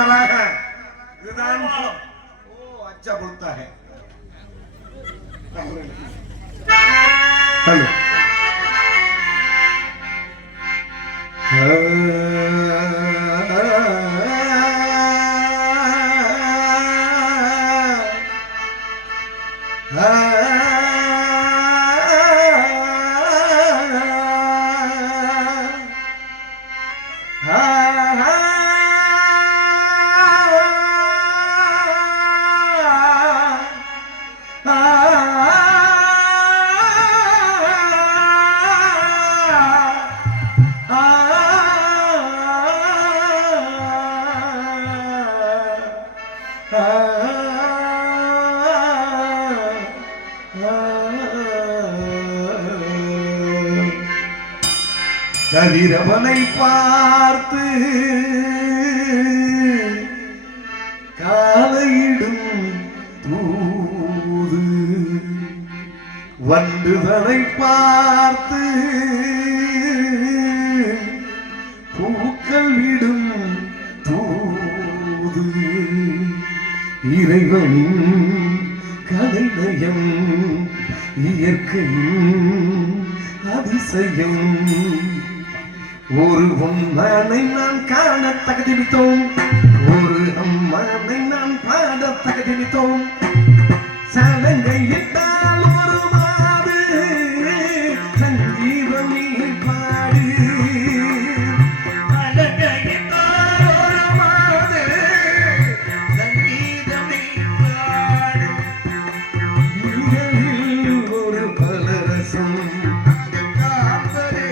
नालायक है विधान ओ अच्छा बोलता है हेलो கதிரவனை பார்த்து காலையிடும் தூது வண்டுதனை பார்த்து பூக்கள் விடும் தூது இறைவனின் கலைநயம் இயற்கையும் அதிசயம் ஒரு உம்மனை நான் காண தகுதித்தோம் ஒரு அம்மனை நான் பாட தகுதித்தோம் சலங்கையிட்டால் ஒரு மாடு சங்கீதம் நீ பாடு சலங்கையிட்டால் ஒரு மாடு சங்கீதம் நீ பாடு நீரில் ஒரு பலரசம் பாடு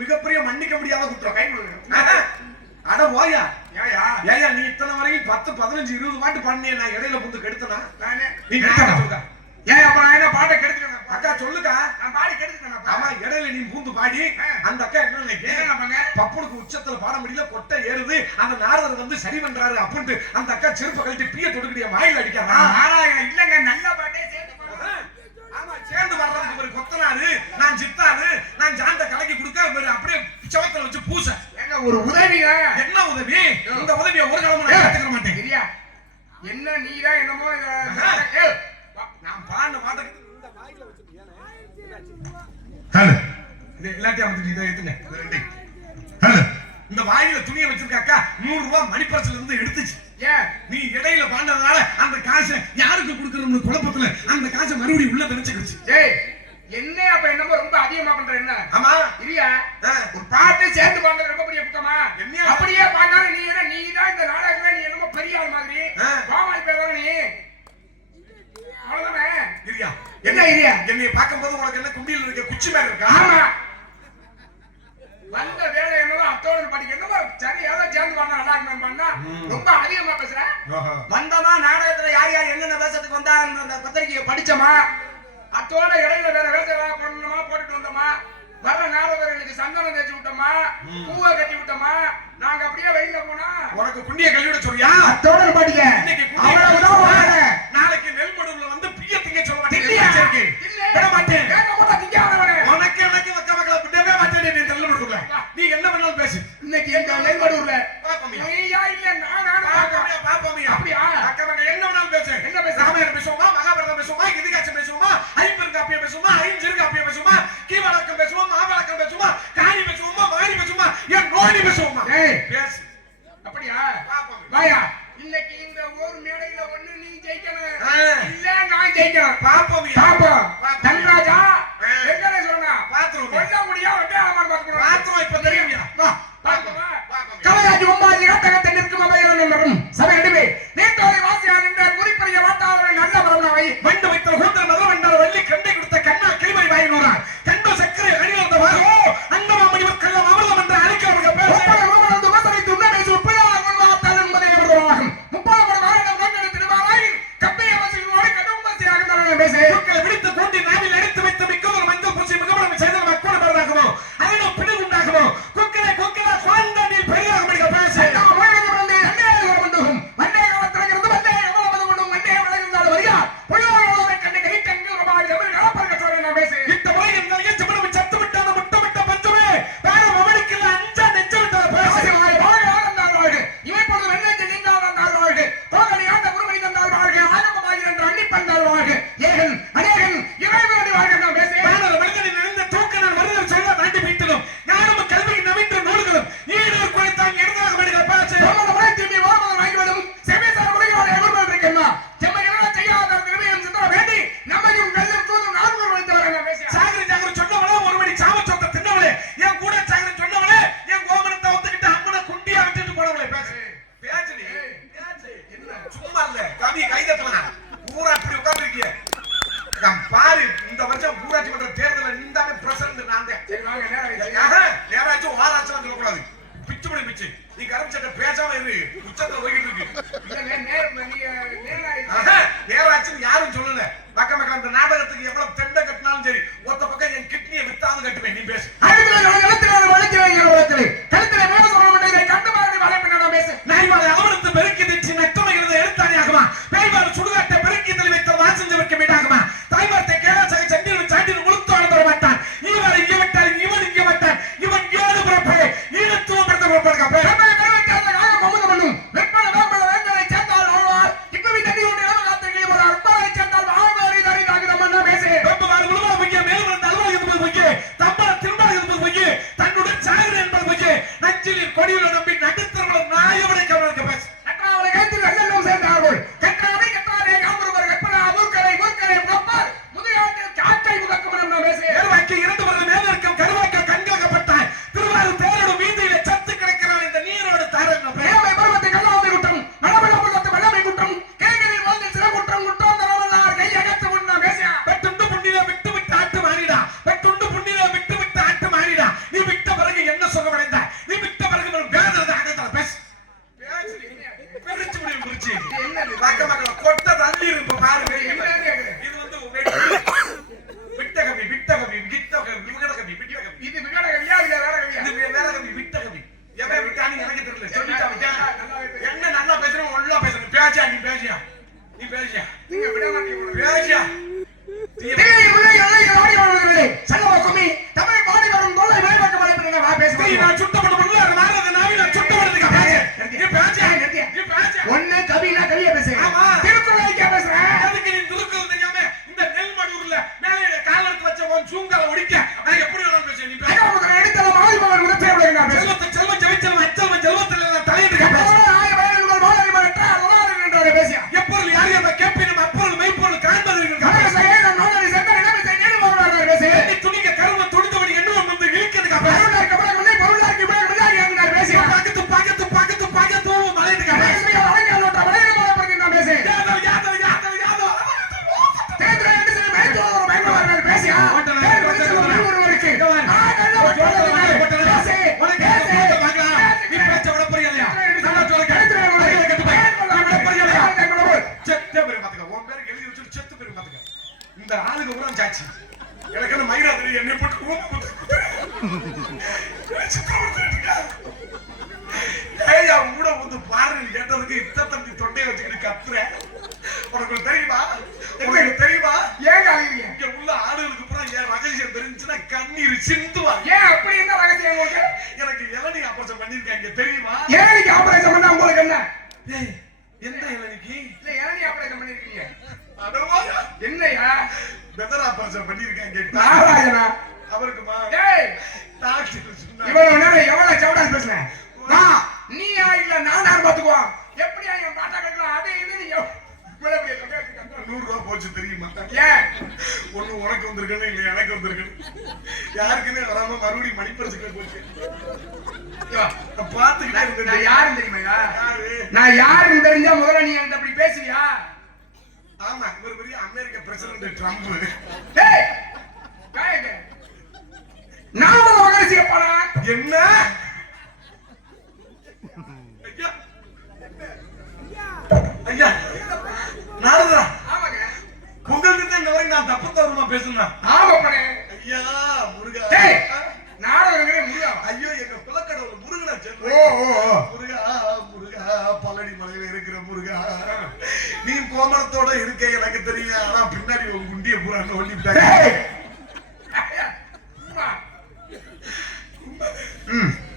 மிகப்பெரிய மன்னிக்க முடியாத குற்றம். கை அட போயா ஏயா நீ இத்தனை வரைக்கும் 10 15 20 பாட்டு பாடினே நான் இடையில புந்து கெடுத்தனா? நீ கெடுத்தா ஏன் அப்ப நான் என்ன பாட்டை கெடுத்துட்டேன்? அக்கா சொல்லுக்கா, நான் பாடி கெடுத்துட்டேன். ஆமா இடையில நீ பூந்து பாடி அந்த அக்கா என்ன நினைக்க பப்புனுக்கு உச்சத்துல பாட முடியல, கொட்டை ஏறுது, அந்த நாரதர் வந்து சரி பண்றாரு அப்படின்ட்டு அந்த அக்கா செருப்பை கழட்டி பீய தொடுக்கிறிய வாயில அடிக்காரா? இல்லங்க நல்ல பாட்டே சேர்த்து ஆமா சேர்ந்து வர்றதுக்கு ஒரு கொத்தனாரு, நான் சித்தாரு, நான் ஜாந்த கலக்கி கொடுக்க அப்படியே சவத்துல வச்சு பூச. ஏங்க ஒரு உதவிங்க. என்ன உதவி? இந்த உதவியை ஒரு கிழமை நான் எடுத்துக்க மாட்டேன். சரியா? என்ன நீதான் என்னமோ நான் பாடின பாட்டுக்கு இந்த வாயில வச்சிருக்கேன். ஹலோ இது எல்லாத்தையும் வந்து இதை ஏத்துங்க. ஹலோ இந்த வாயில துணியை வச்சிருக்க அக்கா 100 ரூபாய் மணிப்பர்ஸ்ல இருந்து எடுத்துச்சு. ஏன் நீ இடையில பாண்டதுனால அந்த காசை யாருக்கு கொடுக்கறோம்னு குழப்பத்துல அந்த காசை மறுபடியும் உள்ள திணிச்சுக்கிச்சு. ஏய் என்ன அப்ப என்னமோ ரொம்ப அதிகமா பண்ற என்ன? ஆமா இல்லையா? ஒரு பாட்டு சேர்ந்து பாடுறது ரொம்ப பெரிய குத்தமா? அப்படியே பாண்டாலும் நீ என்ன நீதான் இந்த நாடகத்துல நீ என்னமோ பெரிய ஆள் மாதிரி பாமாளி பேர் நீ அவ்வளவுதானே? இரியா என்ன இரியா? என்னைய பார்க்கும்போது உனக்கு என்ன குண்டியில் இருக்க குச்சி மாதிரி இருக்கா? ஆமா வந்த வேலை என்னவோ அத்தோடு படிக்க என்னவோ சரி ஏதோ சேர்ந்து பண்ணா நல்லா இருக்குமே பண்ணா ரொம்ப அதிகமா பேசுற. வந்தமா நாடகத்துல யார் யார் என்னென்ன வேஷத்துக்கு வந்தா அந்த பத்திரிகையை படிச்சமா, அத்தோட இடையில வேற வேஷம் பண்ணணுமா போட்டுட்டு வந்தோமா, வர்ற நாடகர்களுக்கு சந்தனம் தேய்ச்சி விட்டோமா, பூவை கட்டி விட்டோமா, நாங்க அப்படியே வெளியில போனா உனக்கு குண்டிய கல்வியோட சொல்றியா? அத்தோட படிக்க நாளைக்கு நெல்மடுவுல வந்து பிய திங்க சொல்ல மாட்டேன். விட மாட்டேன். உனக்கு எனக்கு வக்க வக்கல விடவே மாட்டேன். நீ நெல்மடுவுல நீ என்ன வேணாலும் பேசு. இன்னைக்கு இந்த நெல்மடுவுல பாப்பமியா நீயா இல்ல நானா பாப்பமியா அப்படியா அக்கவங்க என்ன வேணாலும் பேசு. என்ன பேசு? ராமாயணம் பேசுவோமா, மகாபாரதம் பேசுவோமா, இதிகாசம் பேசுவோமா, ஐம்பெருங்காப்பியம் பேசுவோமா, ஐஞ்சிறுகாப்பியம் பேசுவோமா, கீவழக்கம் பேசுவோமா, மாவழக்கம் பேசுவோமா, காணி பேசுவோமா, மாறி பேசுவோமா, ஏன் நோனி பேசுவோமா? பேசு. அப்படியா? பாப்பமியா வாயா இன்னைக்கு இந்த ஒரு மேடையில ஒண்ணு நீ ஜெயிக்கணும் இல்ல நான் ஜெயிக்கணும். பாப்பமியா பாப்போம். தன்ராஜா எங்கனே சொன்னா பாத்ரூம் கொல்ல முடியா வெட்ட ஆமான் பாத்துறோம். பாத்ரூம் இப்ப தெரியுமியா? வா பாப்போமா? கலையாஜி ஒம்பாதி ஆட்டகத்தை நிற்கும் அவையான மரம் சபை நடுவே நேற்றோரை வாசியார் என்ற குறிப்பிடைய வாட்டாளர்கள் நல்ல மரம்னாவை வண்டு வைத்த கூந்தல் மதம் என்றார் வள்ளி கண்டை கொடுத்த கண்ணா கிளிமறி வாயினோரார் கண்டோ சக்கரை அணிவந்த வாரோ அன்னமா மணிவர் கள்ளம் அமிர்தம் என்ற அழைக்கிறவங்க பேச வந்து வசதித்து உன்னை பேசி உப்பையார் முன்வாத்தால் என்பதை அவர்களாகும் 30 வருடம் கண்டெடுத்து திருவாராய் கப்பைய வசதியோடு கடும் வசதியாக தரங்க பேச மக்களை விடுத்து கூட்டி நாவில் அடித்து வைத்து மிக்க ஒரு மஞ்சள் பூசி மிகவும் செய்த மக்கள் பெறதாகுமோ அதிலும் பிடி உண்டாகுமோ குக்கரை குக்கரா குழந்த நீர் பெரியாக முடிக்க பேச சாகரி சூங்கால ஒடிக்க நான் எப்படி வேணாலும் பேசுவேன். நீ ஐயா உங்களுக்கு எடுத்தல மாறி மகன் முதற்றை விடுங்க நான் பேசுவேன். செல்வத்தை செல்வம் ஜெயிச்சவன் அச்சவன் செல்வத்துல தலையிட்டு பேசியா எப்பொருள் யார் யாரை கேட்பினும் அப்பொருள் மெய்ப்பொருள் காண்பது துணிக்க கருவ துணிந்தபடி எண்ணுவன் வந்து இழுக்கிறதுக்கு பாக்கத்து பாக்கத்து பாக்கத்து பாக்கத்து மலையிட்டு இந்த ஆளுக்கு கூட சாட்சி எனக்கு மயிராதிரி என்னை போட்டு ஏயா கூட வந்து பாருன்னு கேட்டதுக்கு இத்த தம்பி தொண்டையை வச்சுக்கிட்டு கத்துற. உனக்கு தெரியுமா உங்களுக்கு தெரியுமா ஏங்க இங்க உள்ள ஆளுகளுக்கு பூரா என் ரகசியம் தெரிஞ்சுன்னா கண்ணீர் சிந்துவா. ஏன் அப்படி என்ன ரகசியம் உங்களுக்கு? எனக்கு இளநீ ஆபரேஷன் பண்ணிருக்காங்க தெரியுமா? இளநிக்கு ஆபரேஷன் பண்ணா உங்களுக்கு என்ன? ஏய் எந்த இளநிக்கு? இல்ல இளநீ ஆபரேஷன் பண்ணிருக்கீங்க. அதோயா என்னையா பெதர் ஆபரேஷன் பண்ணிருக்காங்க நாராயணா அவருக்குமா? ஏய் டாக்டர் சொன்னா இவ்வளவு நேரம் எவ்வளவு சவுடாஸ் பேசுறேன். நீயா இல்ல நானா பாத்துக்குவோம். எப்படியா என் பாட்டா கட்டலாம் அதே இது நீ இவ்வளவு பெரிய தொகை 100 ரூபாய் போச்சு தெரியுமா? ஏன் ஒண்ணு உனக்கு வந்திருக்கணும் இல்ல எனக்கு வந்திருக்கணும். யாருக்குமே வராம மறுபடியும் மணிப்பரிசுக்கு போச்சு. பாத்துக்கிட்டே இருந்தேன். நான் யாருன்னு தெரியுமா? யாரு? நான் யாருன்னு தெரிஞ்சா முதல்ல நீ என்கிட்ட அப்படி பேசுவியா? ஆமா இவர் பெரிய அமெரிக்க பிரசிடென்ட் ட்ரம்ப். ஏய் காயங்க நாம மகரிஷி அப்பனா என்ன ஐயா நாரதா ஆமாங்க உங்களுக்கு இந்த வரை நான் தப்பு தவறுமா பேசுனா? ஆமாப்பனே ஐயா முருகா. டேய் நாரதனே முருகா. ஐயோ எங்க குலக்கடவுள் முருகனா ஓ சொல்றேன். ஓ முருகா முருகா பழனி மலையில இருக்கிற முருகா நீ கோமணத்தோட இருக்க எனக்கு தெரியும். ஆனா பின்னாடி ஒரு குண்டிய பூரா நோண்டி விட்டாங்க.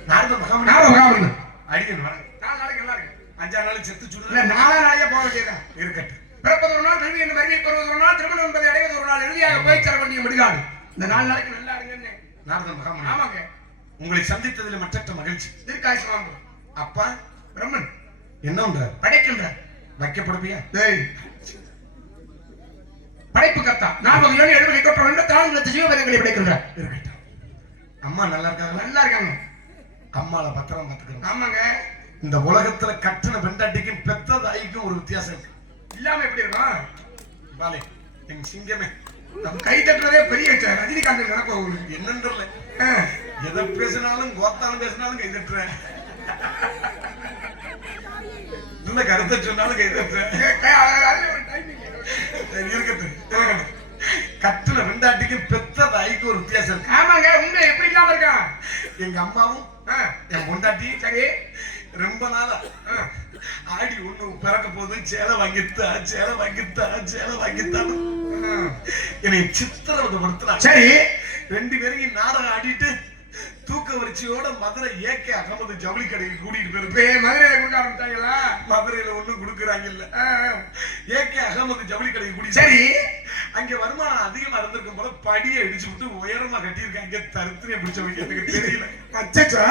நாரத மகாமணி அடிக்கணும் வர 4 நாளைக்கு நல்லா இருக்கு. 5 நாள் செத்து இல்ல சுடுல 4 நாளையே போக வேண்டியதான். இருக்கட்டும். பிறப்பது ஒரு நாள் கல்வி என்று வருகை பெறுவது ஒரு நாள் திருமணம் என்பதை அடைவது ஒரு நாள் இறுதியாக போய் சேர வேண்டிய முடிகாடு. இந்த 4 நாளைக்கு நல்லா இருங்கன்னு. நாரத மகாமணி ஆமாங்க உங்களை சந்தித்ததில் மற்றற்ற மகிழ்ச்சி. தீர்க்காயுசு வாங்க. அப்பா பிரம்மன் என்ன பண்றார்? படைக்கின்றார். வைக்கப்படுவியா? டேய் படைப்பு கர்த்தா 40 யோனி 70 கொட்ட வேண்டும் 4 லட்சம் ஜீவபேதங்களை படைக்கின்றார். இருக்கட்டும். அம்மா நல்லா இருக்காங்களா? நல்லா இருக்காங்க. அம்மால பத்திரம் பாத்துக்கிறோம். ஆமாங்க இந்த உலகத்துல கட்டின பெண்டாட்டிக்கும் பெத்த தாய்க்கும் ஒரு வித்தியாசம் இருக்கு. இல்லாம எப்படி இருக்கும்? பாலே என் சிங்கமே நம்ம கை தட்டுறதே பெரிய ரஜினிகாந்த் நினைப்பு உங்களுக்கு என்னன்றல எதை பேசினாலும் கோத்தாலும் பேசினாலும் கை தட்டுறேன். நல்ல கருத்தை சொன்னாலும் கை தட்டுறேன். இருக்கட்டும் இருக்கட்டும். கட்டின பெண்டாட்டிக்கும் பெத்த தாய்க்கும் ஒரு வித்தியாசம் இருக்கு. ஆமாங்க உங்க எப்படி இல்லாம இருக்கா? எங்க அம்மாவும் என் பொண்டாட்டி சரி ரொம்ப நாளா ஆடி ஒண்ணு பிறக்க போது சேலை வாங்கித்தா சேலை வாங்கித்தா சேலை வாங்கித்தான்னு என்னை சித்திரவதை படுத்துறாங்க. சரி 2 பேரையும் நாடகம் ஆடிட்டு தூக்க வரிசையோட மதுரை ஏகே அகமது ஜவுளி கடைக்கு கூட்டிட்டு போயிருப்பேன். மதுரையில கொடுக்க ஆரம்பிச்சாங்களா? மதுரையில ஒண்ணும் கொடுக்குறாங்க இல்ல. ஏகே அகமது ஜவுளி கடைக்கு கூட்டி சரி அங்க வருமானம் அதிகமா இருந்திருக்கும் போல படியை இடிச்சு விட்டு உயரமா கட்டியிருக்காங்க. தருத்திரியை பிடிச்சவங்க எனக்கு தெரியல. அச்சச்சோ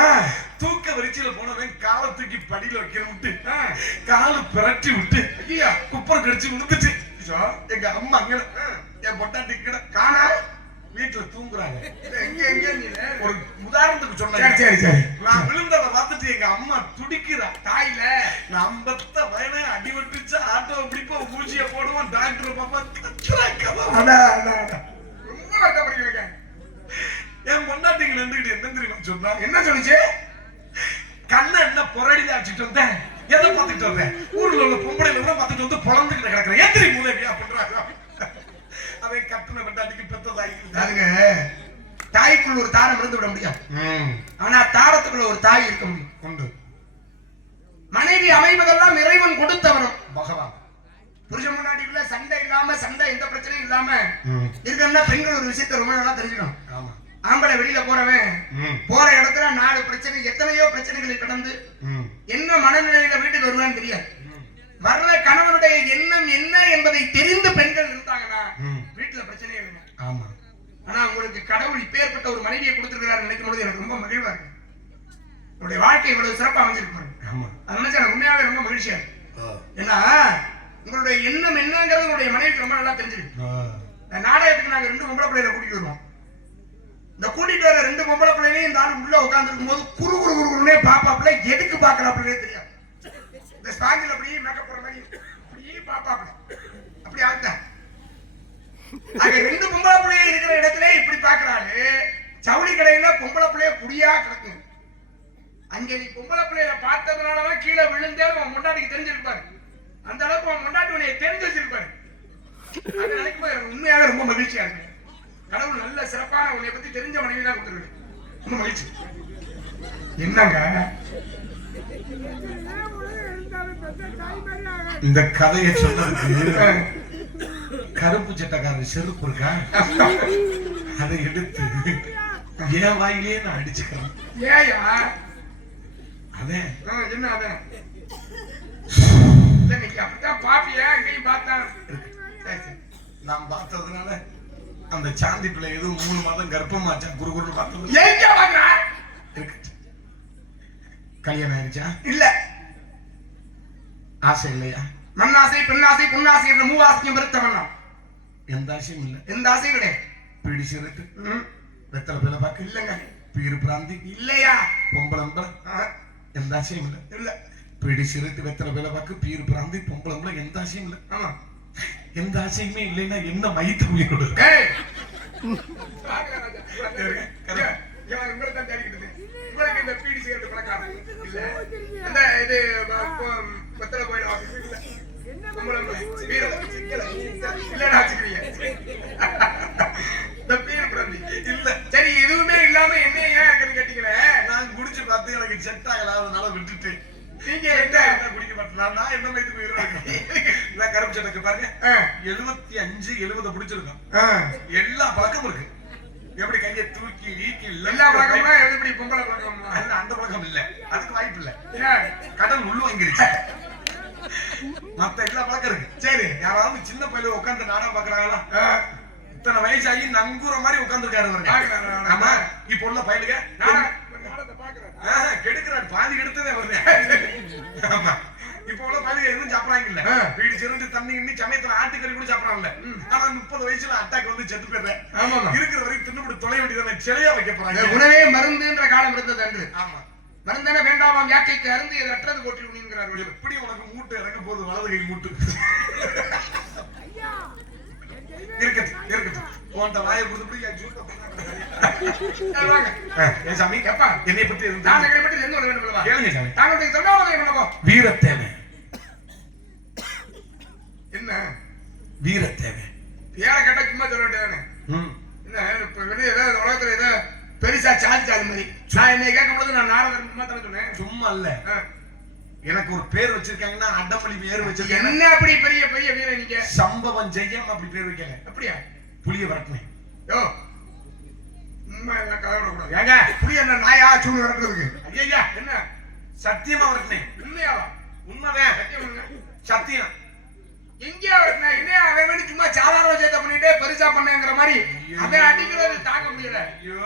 தூக்க வரிசையில போனவன் காலை தூக்கி படியில வைக்கிற விட்டு காலை பிரட்டி விட்டு குப்பரை கடிச்சு விழுந்துச்சு. எங்க அம்மா அங்க என் பொட்டாட்டி கிட்ட காணா வீட்டுல தூங்குறாங்க. ஒரு உதாரணத்துக்கு சொன்னேன். சரி சரி நான் விழுந்ததை பார்த்துட்டு எங்க அம்மா துடிக்கிறா. தாயில நான் 50 வயனே அடி விட்டுச்சா ஆட்டோ பிடிப்போம் ஊசிய போடுவோம் டாக்டர் பாப்பா கத்துறாங்க. ரொம்ப வருத்தப்படுறீங்க. என் பொண்டாட்டிங்க நின்றுட்டு என்ன தெரியுமா சொன்னா? என்ன சொல்லுச்சு? கண்ணை என்ன பொறடில அடிச்சுட்டு வந்தேன். எதை பார்த்துட்டு வந்தேன்? ஊர்ல உள்ள பொம்பளைல கூட பார்த்துட்டு வந்து பொழந்துக்கிட்டு கிடக்குறேன். எத்திரி மூதேவியா பண்றாங்க. அதை கட்டின பெண்டாட்டிக்கு பெத்த தாய்க்கு தாய்க்குள்ள ஒரு தாரம் இருந்து விட முடியாது. ஆனா தாரத்துக்குள்ள ஒரு தாய் இருக்க முடியும். உண்டு. மனைவி அமைவதெல்லாம் இறைவன் கொடுத்தவனும் பகவான். புருஷன் முன்னாடிக்குள்ள சண்டை இல்லாம சண்டை எந்த பிரச்சனையும் இல்லாம இருக்கணும்னா பெண்கள் ஒரு விஷயத்த ரொம்ப நல்லா தெரிஞ்சுக்கணும். ஆமா. ஆம்பளை வெளியில போறவன் போற இடத்துல 4 பிரச்சனை எத்தனையோ பிரச்சனைகளை கடந்து என்ன மனநிலையில வீட்டுக்கு வருவான்னு தெரியாது. வர்ற கணவனுடைய எண்ணம் என்ன என்பதை தெரிந்து பெண்கள் இருந்தாங்கன்னா வீட்டுல பிரச்சனையே இல்லை. ஆமா. ஆனா உங்களுக்கு கடவுள் இப்பேற்பட்ட ஒரு மனைவியை கொடுத்திருக்கிறார் நினைக்கும் போது எனக்கு ரொம்ப மகிழ்வா இருக்கு. என்னுடைய வாழ்க்கை இவ்வளவு சிறப்பா அமைஞ்சிருப்பாரு. அது நினைச்சு எனக்கு உண்மையாவே ரொம்ப மகிழ்ச்சியா இருக்கு. ஏன்னா உங்களுடைய எண்ணம் என்னங்கிறது உங்களுடைய மனைவிக்கு ரொம்ப நல்லா தெரிஞ்சிருக்கு. நாடகத்துக்கு நாங்க 2 பொம்பளை பிள்ளைகளை கூட்டிட்டு வருவோம். இந்த கூட்டிட்டு வர 2 பொம்பளை பிள்ளைகளையும் இந்த ஆளு உள்ள உட்கார்ந்து இருக்கும் போது குறு குறு குறுனே பாப்பாப்புல எதுக்கு பாக்குறாப்புலே தெரியாது. இந்த ஸ்பாஞ்சில் அப்படியே மேக்கப் போற மாதிரி அப்படியே பாப்பாப்புல அப்படி ஆகுதான். அங்க 2 பொம்பளை பிள்ளைங்க இருக்கிற இடத்துல இப்படி பாக்குறாரு. ஜவுளி கடையில பொம்பளை பிள்ளைய குடியா கிடக்கு. அங்க நீ பொம்பளை பிள்ளைய பார்த்ததுனாலதான் கீழே விழுந்தே உன் முன்னாடிக்கு தெரிஞ்சிருப்பாரு. அந்த அளவுக்கு உன் முன்னாடி உன்னைய தெரிஞ்சு வச்சிருப்பாரு. அது நினைக்கும் போது எனக்கு உண்மையாக ரொம்ப மகிழ்ச்சியா இருக்கு. கடவுள் நல்ல சிறப்பான உன்னை பத்தி தெரிஞ்ச மனைவி தான் கொடுத்துருக்கு. ரொம்ப மகிழ்ச்சி. என்னங்க இந்த கதையை சொன்னதுக்கு கருப்பு சட்டக்காரர் செருப்பு இருக்கா, அதை எடுத்து என் வாயிலே நான் அடிச்சுக்கிறேன். ஏயா அதே என்ன அதான் அப்படித்தான் பாப்பியா எங்கேயும் பார்த்தேன். நான் பார்த்ததுனால அந்த சாந்தி பிள்ளை எதுவும் 3 மாதம் கர்ப்பமாச்சா குரு பார்த்தது கல்யாணம் ஆயிடுச்சா இல்ல. ஆசை இல்லையா? மண்ணாசை பெண்ணாசை பொன்னாசை என்ற 3 ஆசையும் வெறுத்த மண்ணம். எந்த ஆசையும் இல்ல. எந்த ஆசையும் கிடையாது. பீடி சிறுத்து வெத்தலை பிள்ளை பார்க்க இல்லங்க. பீரு பிராந்தி இல்லையா? பொம்பளம்பள எந்த ஆசையும் இல்ல. இல்ல. பீடி சிறுத்து வெத்தலை பிள்ளை பார்க்க பீரு பிராந்தி பொம்பளம்பள எந்த ஆசையும் இல்ல. ஆமா. எந்த ஆசையுமே இல்லைன்னா என்ன மயித்து உயிரோடு இந்த பீடி சிகரெட் பழக்கம் இல்ல. இந்த இது வெத்தலை கோயில் இல்ல. சரி எதுவுமே இல்லாம என்ன ஏன் இருக்குன்னு கேட்டீங்களே. நான் குடிச்சு பார்த்து எனக்கு செட் ஆகல, அதனால விட்டுட்டு. நீங்க என்ன குடிக்க மாட்டேன். நான் என்ன மயித்து போயிருவேன். நான் கருப்பு சட்டக்கு பாருங்க 75 70 பிடிச்சிருக்கோம். எல்லா பழக்கமும் இருக்கு. எப்படி கையை தூக்கி வீக்கி எல்லா பழக்கமா எப்படி பொம்பளை பழக்கம் அந்த பழக்கம் இல்ல. அதுக்கு வாய்ப்பு இல்ல. கடல் உள்ள வாங்கிருச்சு. மத்த எல்லா பழக்கம் இருக்கு. சரி யாராவது சின்ன பையில உட்காந்து நாடகம் பாக்குறாங்களா? இத்தனை வயசாகி நங்குற மாதிரி உட்காந்துருக்காரு. ஆமா இப்ப உள்ள பயிலுங்க கெடுக்கிறாரு. பாதி கெடுத்ததே வருது. ஆமா இப்ப உள்ள பயிலுங்க எதுவும் சாப்பிடறாங்க இல்ல. வீடு சிறந்து தண்ணி கிண்ணி சமயத்துல ஆட்டுக்கறி கூட சாப்பிடறாங்கல்ல. ஆனா 30 வயசுல அட்டாக் வந்து செத்து போயிடுறேன். இருக்கிற வரைக்கும் தின்னுபிட்டு தொலை வேண்டியதான சிலையா வைக்க போறாங்க. உணவே மருந்துன்ற காலம் இருந்தது அன்று. ஆமா மருந்தான வேண்டாமாம் யாக்கைக்கு அருந்து இது அற்றது போட்டிருக்கிறார்கள். எப்படி உனக்கு மூட்டு இறங்க போது வலது கை மூட்டு இருக்கட்டும் இருக்கட்டும். உன்கிட்ட வாயை கொடுத்து சாமி கேப்பா என்னை பற்றி கேளுங்க சாமி. தாங்களுடைய தொண்டாவதை வீரத்தேவை என்ன வீரத்தேவை ஏழை கேட்டா சும்மா சொல்ல வேண்டியதானே. என்ன இப்ப வெளியே ஏதாவது உலகத்துல ஏதாவது பெருசா சாதிச்சாலும் மாதிரி நான் என்னை கேட்கும் போது நான் நாரதன் மாத்திரம் சொன்னேன். சும்மா இல்ல. எனக்கு ஒரு பேர் வச்சிருக்காங்கன்னா அடமொழி பேர் வச்சிருக்காங்க. என்ன அப்படி பெரிய பெரிய வீரன் நீங்க? சம்பவம் ஜெயம் அப்படி பேர் வைக்கல. அப்படியா? புளிய வரட்டுமே. யோ உண்மை எல்லாம் கதை விடக்கூடாது. ஏங்க புளிய என்ன நாயா சூடு வரட்டுறதுக்கு? ஐயா என்ன சத்தியமா வரட்டுமே. உண்மையாவா? உண்மைதான். சத்தியம் எங்கேயா வரட்டுனா என்னையா அவன் வேண்டி சும்மா சாதாரண விஷயத்தை பண்ணிட்டே பெருசா பண்ணேங்கிற மாதிரி அதை அடிக்கிறது தாங்க முடியல. ஐயோ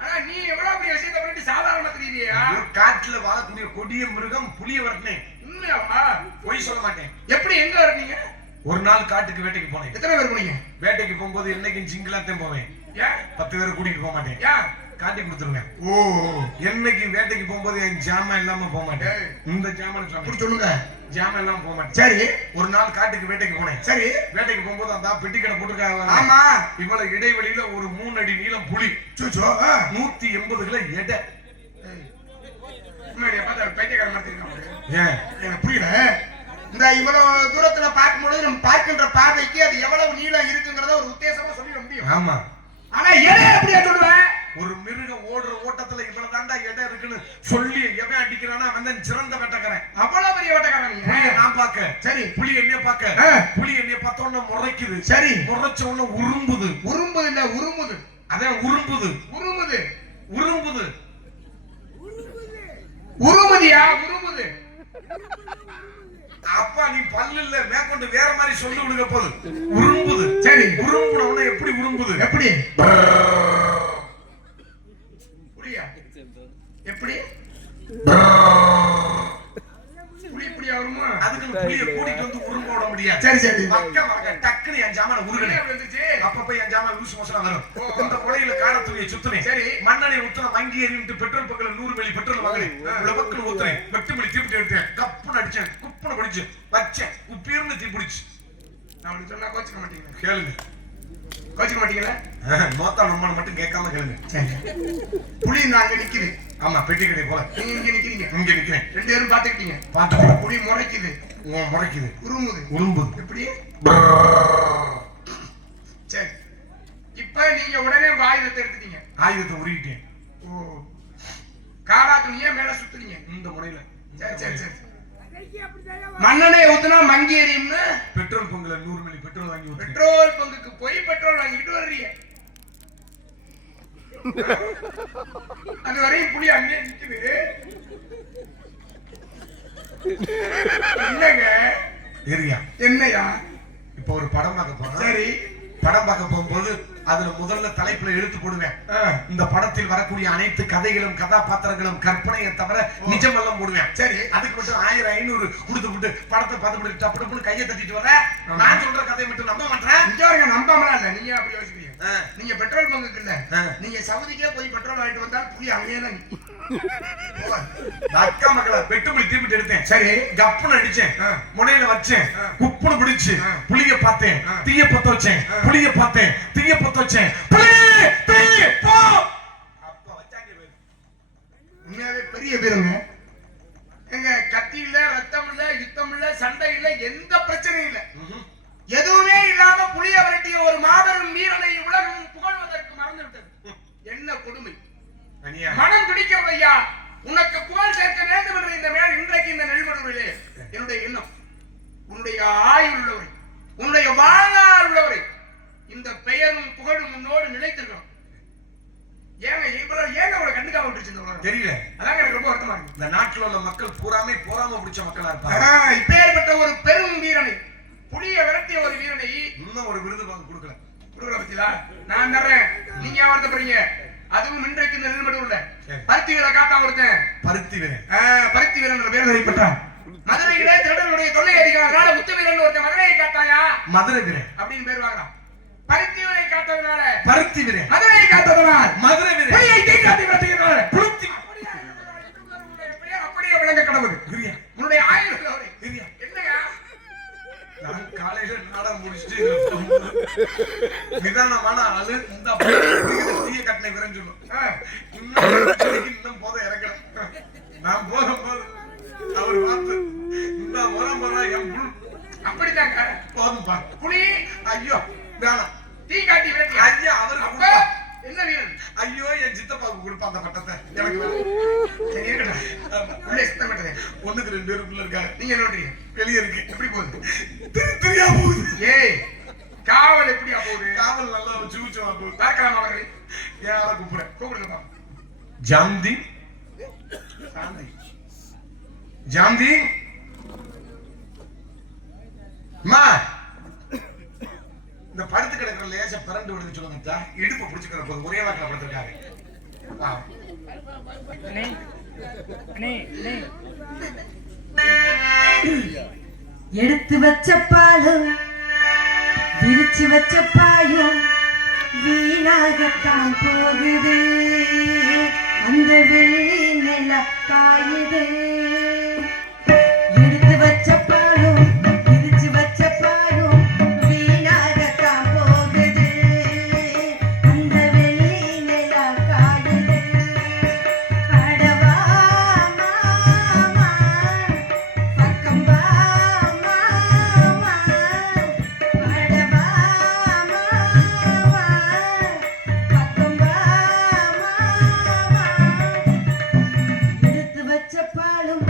ஆனா நீ எவ்வளவு பெரிய விஷயத்தை பண்ணிட்டு சாதாரண தெரியலையா? காட்டுல வாழக்கூடிய கொடிய மிருகம் புளிய வரட்டுமே. உண்மையாவா? பொய் சொல்ல மாட்டேன். எப்படி எங்க வரட்டீங்க? ஒரு நாள் காட்டுக்கு வேட்டைக்கு போனேன். எத்தனை பேர் போனீங்க? வேட்டைக்கு போகும்போது என்னைக்கும் சிங்கிளாத்தான் போவேன். 10 பேரை கூட்டிட்டு போக மாட்டேன். காட்டி கொடுத்துருவேன். ஓ என்னைக்கு வேட்டைக்கு போகும்போது என் ஜாமான் இல்லாம போக மாட்டேன். இந்த ஜாமான் சொல்லுங்க. ஜாமான் இல்லாம போக மாட்டேன். சரி ஒரு நாள் காட்டுக்கு வேட்டைக்கு போனேன். சரி வேட்டைக்கு போகும்போது அந்த பெட்டி கடை போட்டுருக்காங்க. ஆமா இவ்வளவு இடைவெளியில ஒரு 3 அடி நீளம் புலி 180 கிலோ எடை. எனக்கு புரியல. இந்த இவ்வளவு தூரத்துல பார்க்கும்போது நம்ம பார்க்கின்ற பார்வைக்கு அது எவ்வளவு நீளம் இருக்குங்கிறத ஒரு உத்தேசமா சொல்லிட முடியும். ஆமா ஆனா எடை எப்படியா சொல்லுவேன்? ஒரு மிருகம் ஓடுற ஓட்டத்துல இவ்வளவு தாண்டா எடை இருக்குன்னு சொல்லி எவன் அடிக்கிறானா அவன் தான் சிறந்த வேட்டைக்காரன். அவ்வளவு பெரிய வேட்டைக்காரன் நான் பாக்க. சரி புலி என்னைய பாக்க. புலி என்னைய பார்த்த உடனே முறைக்குது. சரி முறைச்ச உடனே உரும்புது. உரும்புது இல்ல உருமுது. அதான் உரும்புது. உருமுது உரும்புது உருமுதியா உருமுது. அப்பா நீ பல்லு இல்ல மேற்கொண்டு வேற மாதிரி சொல்லி விடுங்க போது உரும்புது. சரி உரும்புன உடனே எப்படி உரும்புது? எப்படி புரியா? எப்படி புளி புளியா வருமா? அதுக்கு புளிய கூட்டிட்டு வந்து உரும்ப விட முடியாது. சரி சரி வக்க வக்க டக்குனு என் ஜாமான உருகனே வந்துச்சு. அப்பப்ப என் ஜாமான லூஸ் மோஷனா வரும். இந்த கொலையில காரத்துணியை சுத்துனேன். சரி மண்ணெண்ணெய் ஊத்துன மங்கி எறிவிட்டு பெட்ரோல் பக்கத்துல 100 மில்லி பெட்ரோல் வாங்கினேன். உள்ள பக்கத்துல ஊத்துறேன். வெட்டு மில்லி தீப்பிட்டு எடுத்தேன். கப்புன்னு அடிச்சேன். குப்புன்னு பிடிச்சு வச்சேன். உப்பீர்னு தீ பிடிச்சு. நான் அப்படி சொன்னா கோச்சிக்க மாட்டீங்க. கேளுங்க. கோச்சிக்க மாட்டீங்களா? மோத்தா நம்ம மட்டும் கேட்காம கேளுங்க. புளி நாங்க நிக்குது. ஆமா பெட்டி கடை போல. நீங்க இங்க நிக்கிறீங்க. இங்க நிக்கிறேன். ரெண்டு பேரும் பாத்துக்கிட்டீங்க. பாத்துக்கோ. புளி முறைக்குது. முறைக்குது. உருமுது. உரும்புது. எப்படி? சரி. இப்ப நீங்க உடனே ஆயுதத்தை எடுத்துட்டீங்க. ஆயுதத்தை உருவிட்டேன். ஓ. காடா துணியை மேல சுத்துறீங்க. இந்த முறையில. சரி சரி சரி. மண்ணெண்ணெய் ஊத்துனா மங்கி எரியும்னு பெட்ரோல் பங்குல 100 மில்லி பெட்ரோல் வாங்கி ஊத்துறேன். பெட்ரோல் பங்குக்கு போய் பெட்ரோல் வாங்கிட்டு வர்றீங்க. அது வரையும் புளி அங்கேயே நிக்குது. என்னங்க ஏரியா என்னையா? இப்ப ஒரு படம் பார்க்க போறோம். சரி படம் பார்க்க போகும்போது அதுல முதல்ல தலைப்புல எழுத்து போடுவேன். இந்த படத்தில் வரக்கூடிய அனைத்து கதைகளும் கதாபாத்திரங்களும் கற்பனையை தவிர நிஜமெல்லாம் போடுவேன். சரி அதுக்கு மட்டும் 1000 500 கொடுத்து விட்டு படத்தை பார்த்து டப்பு டப்புன்னு கையை தட்டிட்டு வர நான் சொல்ற கதையை மட்டும் நம்ப மாட்டேன். இங்க நம்பாமலாம் இல்ல. நீங்க அப்படி யோசிக்கிறீங்க. நீங்க பெட்ரோல் பங்குக்கு இல்ல, நீங்க சவுதிக்கே போய் பெட்ரோல் வாங்கிட்டு வந்தால் புளி அங்கேயே தான் அக்கா மக்களை வெட்டு புளி திருப்பிட்டு எடுத்தேன். சரி கப்புன்னு அடிச்சேன். முனையில வச்சேன். குப்புன்னு பிடிச்சு புளிய பார்த்தேன். தீய பத்த வச்சேன். புளிய பார்த்தேன். தீய பத்த வச்சேன். உண்மையாவே பெரிய பேருங்க. எங்க கத்தி இல்ல, ரத்தம் இல்ல, யுத்தம் இல்ல, சண்டை இல்ல, எந்த பிரச்சனையும் இல்ல. எதுவுமே இல்லாம புளிய விரட்டிய ஒரு மாபெரும் வீரனை உலகம் புகழ்வதற்கு மறந்து விட்டது. என்ன கொடுமை! மனம் துடிக்கிறது ஐயா. உனக்கு புகழ் சேர்க்க வேண்டும் என்று இந்த இன்றைக்கு இந்த நெல்மடுவிலே என்னுடைய எண்ணம். உன்னுடைய ஆயுள் உள்ளவரை, உன்னுடைய வாழ்நாள் உள்ளவரை இந்த பெயரும் புகழும் உன்னோடு நிலைத்திருக்கணும். ஏங்க இவ்வளவு ஏங்க அவளை கண்டுக்காம விட்டுருச்சு தெரியல. அதான் எனக்கு ரொம்ப வருத்தமா இருக்கு. இந்த நாட்டில் உள்ள மக்கள் பூராமே போராம பிடிச்ச மக்களா இருப்பாங்க. இப்பேற்பட்ட ஒரு பெரும் வீரனை, புளிய விரட்டிய ஒரு வீரனை இன்னும் ஒரு விருது வாங்க கொடுக்கல. பத்தியா? நான் தர்றேன். நீங்க வருத்தப்படுறீங்க. அதுவும் இன்றைக்கு இந்த நெல்மடுவுல பருத்தி வீரன் காத்தா ஒருத்தன். பருத்தி வீரன். பருத்தி வீரன் பேர் அறியப்பட்டான். மதுரையிலே திருடனுடைய தொல்லை அதிகமாக முத்து வீரன் ஒருத்தன் மதுரையை காத்தாயா மதுரை வீரன் அப்படின்னு பேர் வாங்கலாம். பருத்தி வீரை காத்ததுனால பருத்தி வீரன், மதுரையை காத்ததுனால் மதுரை வீரன், புலியை தீக்காட்டி விரட்டுகிறார். புளுத்தி அப்படியே விளங்க கடவுள். உன்னுடைய ஆயுள் என்னையா? நான் காலையில நாடகம் முடிச்சுட்டு நிதானமான ஆளு இந்த தீய கட்டணை விரன் சொல்லும். இன்னும் போத இறக்கணும். நான் போகும்போது அவர் பார்த்து இந்த முறம் போனா என் புல் அப்படித்தாங்க போதும் பா புலி. ஐயோ வேணாம். தீ காட்டி விரட்டி ஐயா அவரு என்ன வீரன்? ஐயோ என் சித்தப்பாவுக்கு கொடுப்பா அந்த பட்டத்தை எனக்கு ஒண்ணுக்கு 2 பேருக்குள்ள இருக்காங்க. நீங்க என்ன வெளியே இருக்கு. எப்படி போகுது? தெரியா போகுது. ஏய் காவல் எப்படியா போகுது? காவல் நல்லா சூச்சுவா போகுது. பார்க்கலாம் அவர்களை. ஏன் ஆளை கூப்பிடுறேன். கூப்பிடுங்கப்பா. ஜாந்தி சாந்தி ஜாந்தி மா இந்த படுத்து கிடக்கிற லேச பிறண்டு விடுன்னு சொல்லுங்க. இடுப்பு பிடிச்சுக்கிற போது ஒரே வாக்கில படுத்திருக்காரு. எடுத்து வச்ச பாலும் விரிச்சு வச்ச பாயும் வீணாகத்தான் போகுது. அந்த வெள்ளி நில காயுது. எடுத்து வச்ச பாலும் விரிச்சு வச்ச பாயும் வீணாகத்தான் போகுது. அந்த வெள்ளி நில காயுது. அடவா மாமா பக்கம் வா மாமா. அடவா மாமா பக்கம் வா மாமா. எடுத்து வச்ச பாலும்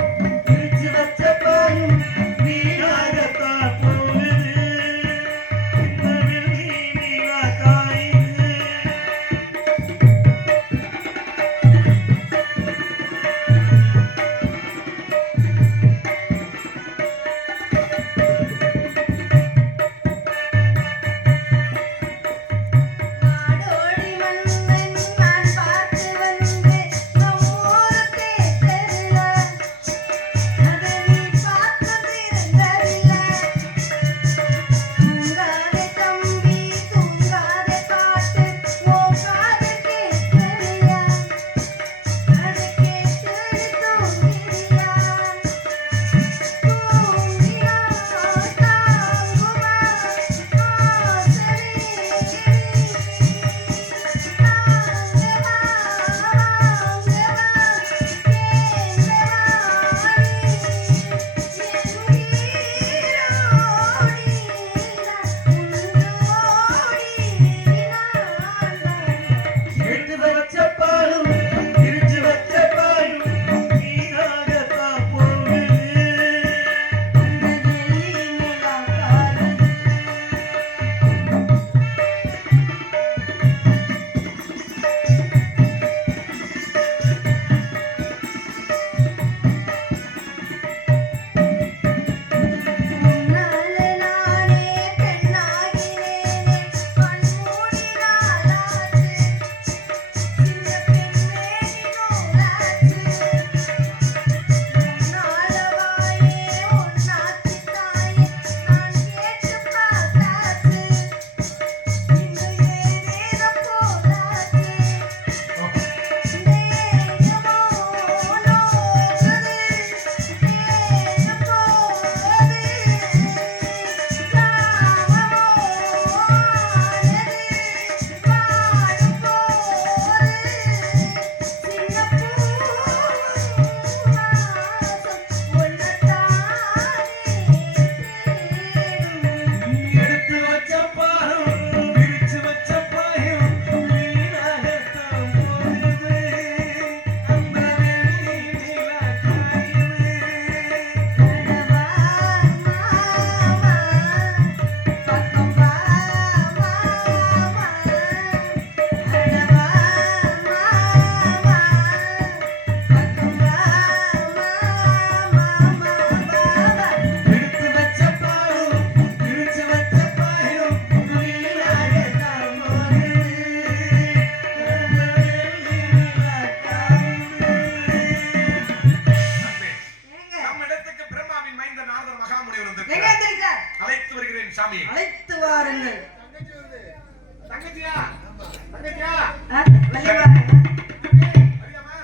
வெளியே வாங்க. அறியாமா?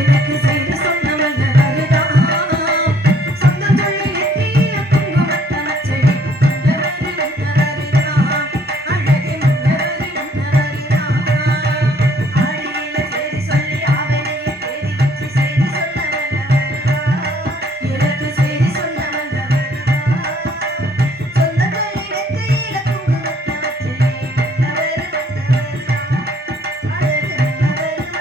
எனக்கு செய்தி சொன்ன மன்னவருதா, சொந்தம் சொல்லி நெத்தியில குங்குமத்தை வச்சடி மன்னவருதா, அழகு மன்னவருதா. ஆடியில செய்தி சொல்லி அவனையே தேடி வச்சு செய்தி சொன்ன மன்னவருதா, எனக்கு செய்தி சொன்ன மன்னவருதா, சொந்தம் சொல்லி நெத்தியில குங்குமத்தை வச்சடி மன்னவருதா, அழகு மன்னவருதா.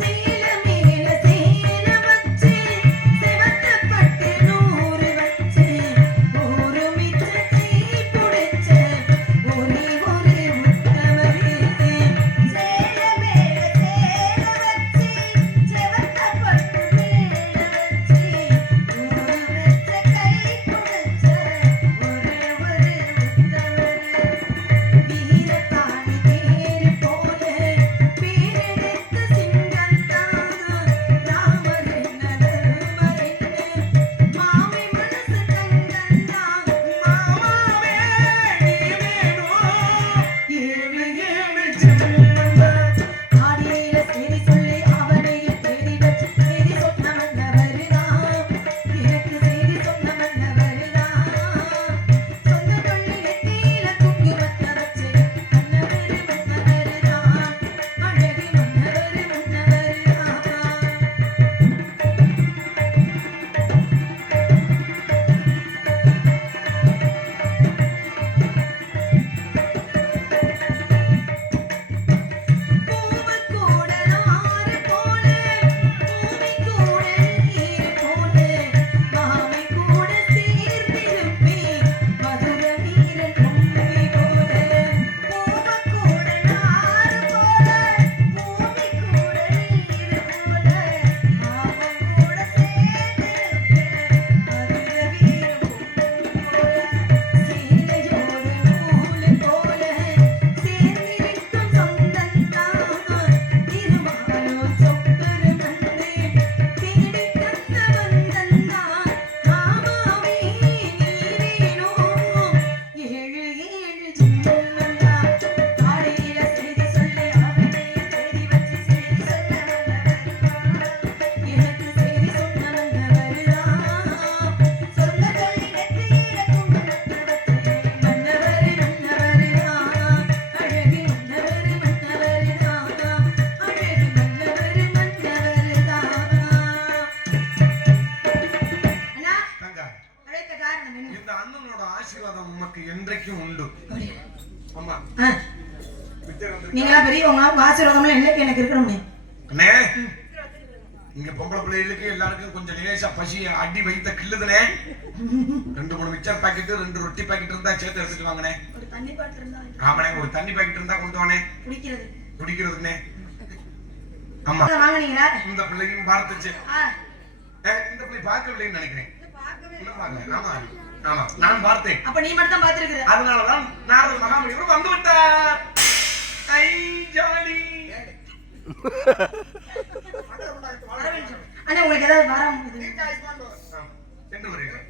சேல மேல சேல வச்சு செவத்த பட்டு நூறு வச்சு ஒரு மிச்ச கை புடிச்ச ஒரே ஒரு முத்தமரே. சேல மேல சேல வச்சு செவத்த பட்டு மேல வச்சு ஒரு மிச்ச கை புடிச்ச ஒரே ஒரு முத்தமரே. வீரத்தாடி தேர் போல பேரெடுத்த சிங்கந்தான் ராமர் என்ன தருமர் என்ன மாமி மனசு தங்கந்தான் மாமாவே நீ வேணும் ஏழு ஏழு ஜென்மந்தான். ஆடியில செய்தி சொல்லி அவனையே தேடி வச்சு செய்தி சொன்ன மன்னவருதான், எனக்கு செய்தி சொன்ன மன்னவருதான், சொந்த தொழில் நெத்தியில குங்குமத்தை வச்சு மன்னவரு மன்னவருதான், அழகு மன்னவரு மன்னவருதான். பூவக்கூட நாறு போல பூமி கூட நீர் போல மாமி கூட சேர்ந்திருப்பே மதுர வீரன் உண்மை போல. பூவக்கூட நாறு போல பூமி கூட நீர் போல மாமன் கூட சேர்ந்திருப்பே மதுர வீரன் உண்மை போல. சேலையோடு நூல் போல சேர்ந்திருக்கும் சொந்தந்தான் திருமாலோ சொக்கரு மன்னே தேடி தந்த வந்தந்தான் மாமாவே நீ வேணும் ஏழு ஏழு ஜென்மந்தான். ஆடியில செய்தி சொல்லி அவனையே தேடி வச்சு செய்தி சொன்ன மன்னவருதான், எனக்கு செய்தி சொன்ன மன்னவருதான், சொந்த தொழில் நெத்தியில குங்குமத்தை வச்சு மன்னவரு மன்னவருதான், அழகு மன்னவரு மன்னவருதான், அழகு மன்னவரு மன்னவருதான். அண்ணா, தங்கா, அழைத்த காரணம் என்ன? இந்த அண்ணனோட ஆசீர்வாதம் உமக்கு என்றைக்கும் உண்டு. ஆமா, ஆ, விஜய் வந்திருக்கா? நீங்களா பெரியவங்க, உங்க ஆசீர்வாதம்லாம் என்னைக்கு எனக்கு இருக்கணுமே. அண்ணே, இங்க பொம்பளை பிள்ளைகளுக்கு எல்லாருக்கும் கொஞ்சம் லேசா பசி அடி வைத்த கிள்ளுதுனே. 2-3 மிச்சர் பாக்கெட் 2 ரொட்டி பாக்கெட் இருந்தா சேர்த்து எடுத்துட்டு வாங்கனே. ஒரு தண்ணி பாட்டில் இருந்தா ஆமாண்ணே, ஒரு தண்ணி பாக்கெட் இருந்தா கொண்டு வானே குடிக்கிறது. குடிக்கிறதுக்குனே. ஆமா, வாங்குனீங்களா? இந்த பிள்ளையும் பார்த்துச்சு. ஆ, இந்த பிள்ளை பார்க்கவில்லைன்னு நினைக்கிறேன். பார்க்கவே இன்னும் பார்க்கல. ஆமா ஆமா, நான் பார்த்தேன். அப்ப நீ மட்டும் தான் பாத்துருக்குற. அதனாலதான் நாரத மகாமுனிவர் வந்து விட்டார். ஐ ஜாலி. அண்ணா, உங்களுக்கு ஏதாவது வரம் இது? சென்று வருகிறேன்.